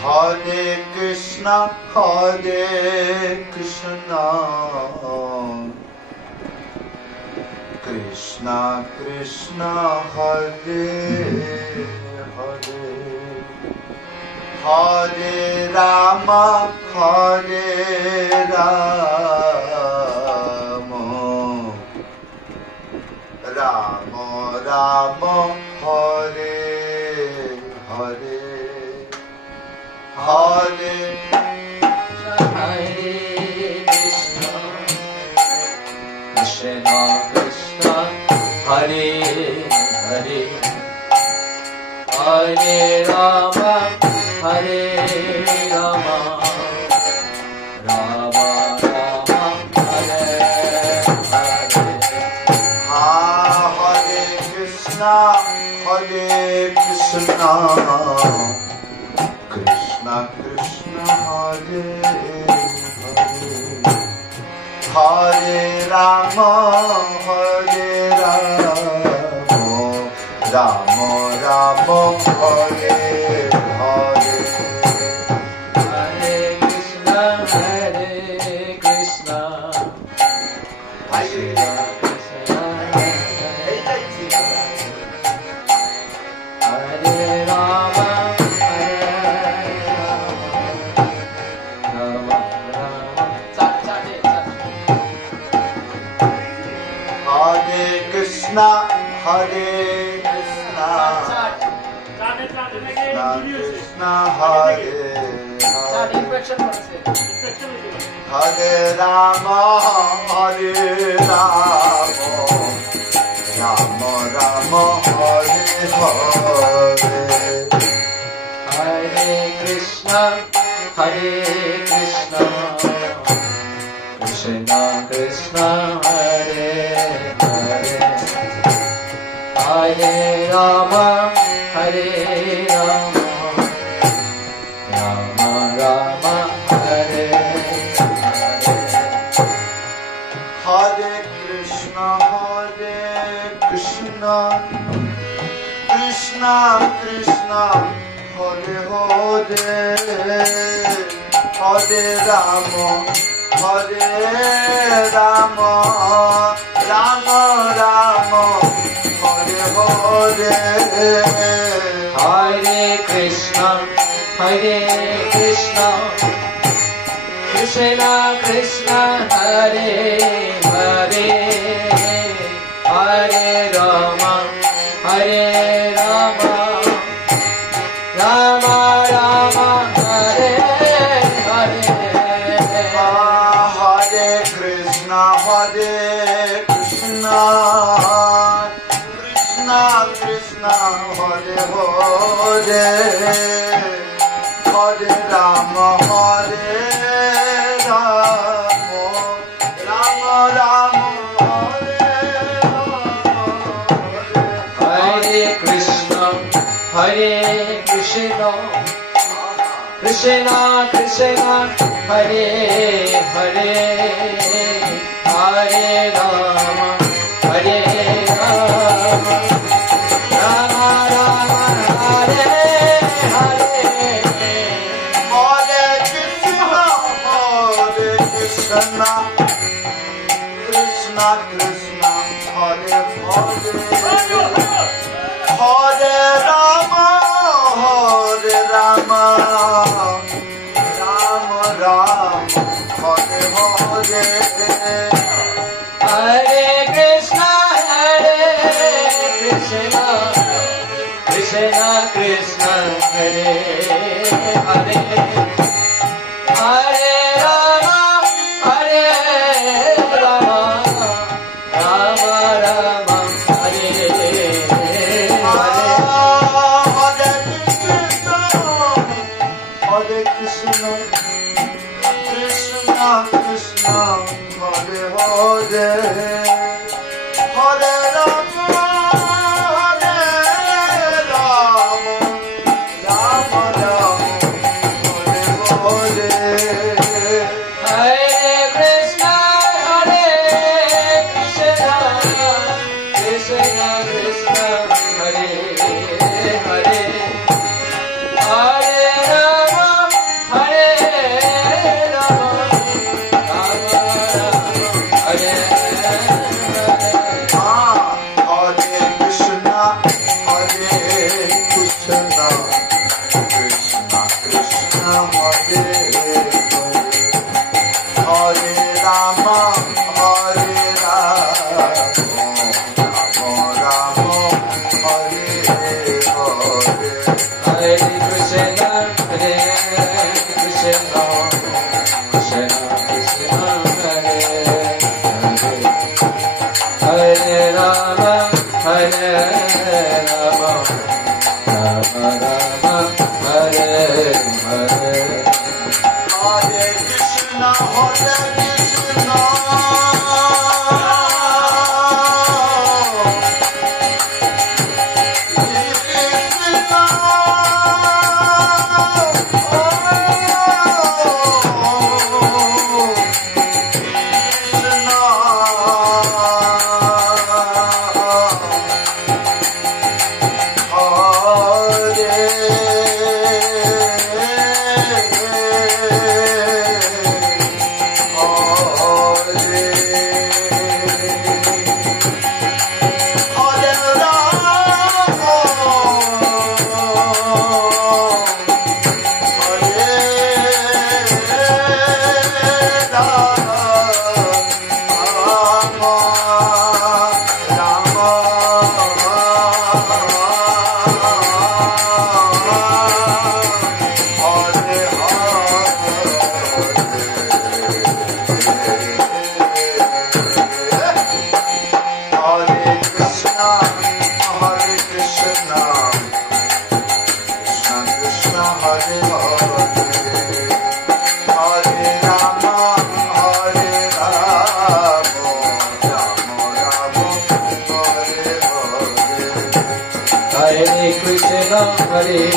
Hare Krishna, Hare Krishna, Krishna Krishna, Hare Hare, Hare Rama, Hare Rama, Rama Rama, Hare Hare, Hare Krishna, Krishna Krishna, Hare Hare, Hare Rama, Hare Rama, Rama Rama, Hare Hare. Hare Krishna, Hare Krishna, Krishna Krishna, Hare Hare, Hare Rama, Hare Rama, Rama Rama, Hare Hare. Hare Krishna, Hare Krishna, Krishna Krishna, Hare Rama, Hare Rama, Rama Rama. Hare Krishna, Hare Krishna, Krishna Hare Hare, Hare Rama, Hare Rama, Rama Rama, Hare Hare. Hare Krishna, Hare Krishna, Krishna Krishna, Hare Hare, Hare Rama, Hare Rama, Rama Rama, Hare Hare. Hare Krishna, Krishna Krishna, Hare Hare, Hare Rama, Hare Rama, Rama Rama, Hare Hare. Hare Krishna, Hare Krishna, Krishna Krishna, Hare Hare, Hare Rama, Hare Rama, Rama Rama, Hare Hare. Hare Krishna, Krishna Krishna, Hare Hare, Hare Rama, Hare Rama, Rama Rama, Hare Hare. Hare Krishna, Hare Krishna, Krishna Krishna, Hare Hare, Hare Rama, Hare Rama, Rama Rama, Hare Hare. Hare Krishna, Krishna Krishna, Hare Hare, Hare Rama, Rama Rama, Hare Hare. Hare Krishna, Krishna Krishna, Hare Hare, Hare Rama, Rama Rama, Hare Hare. Hare Krishna, Krishna Krishna, Hare Hare, Hare Rama, Rama Rama, Hare Hare. Hare Krishna, Krishna Krishna, Hare Hare, Hare Rama, Hare Rama, Hare Rama, Rama Hare Hare. Hare Krishna, Hare Krishna, Krishna Krishna, Hare Hare, Hare Rama, Hare Rama, Rama Rama, Hare Hare. Hare Krishna, Hare Krishna, Hare Krishna, Hare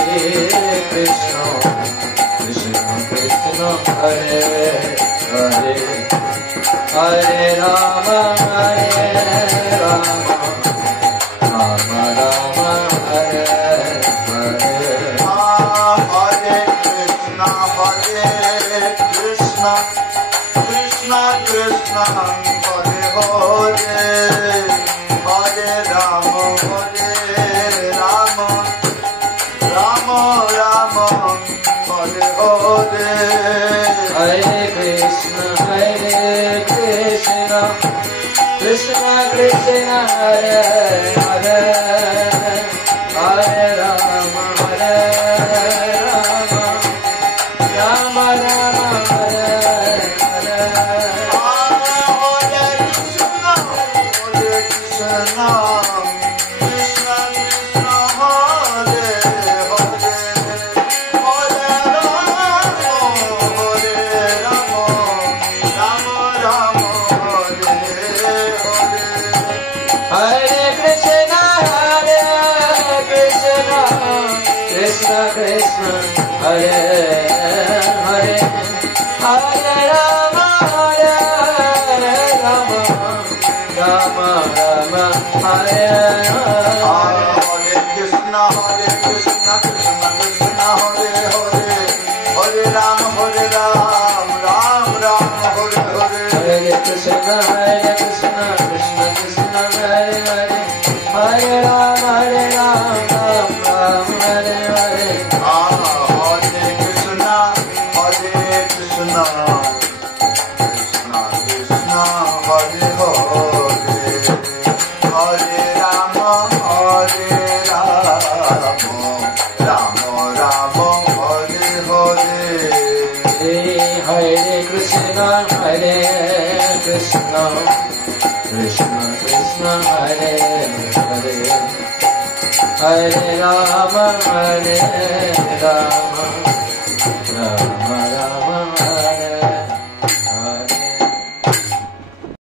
Krishna, Krishna Krishna, Hare Hare, Hare Rama, Hare Rama, Rama Rama, Hare Hare. Hare Krishna, Hare Krishna, Krishna Krishna, Hare Hare, Hare Rama, Hare Rama, Rama Rama, Hare Hare. Hare Krishna, Krishna Krishna, Hare Hare, Hare Rama, Hare Rama, Rama Rama, Hare Hare. Hare Krishna, Hare Krishna, Krishna Krishna, Hare Hare, Hare Rama, Hare Rama, Rama Rama, Hare Hare. Hare Krishna, Krishna Krishna, Hare Hare, Hare Rama, Rama Rama, Hare Hare. Hare Krishna, Krishna Krishna, Hare Hare, Hare Rama, Ram Ram, Hare Hare. Hare Krishna, Krishna Krishna, Hare Hare, Hare Rama, Ram Ram, Hare Hare. Hare Krishna, Krishna Krishna, Hare Hare, Hare Rama, Rama Rama, Hare Hare. Hare Krishna, Krishna Krishna, Hare Hare, Hare Rama, Rama Rama,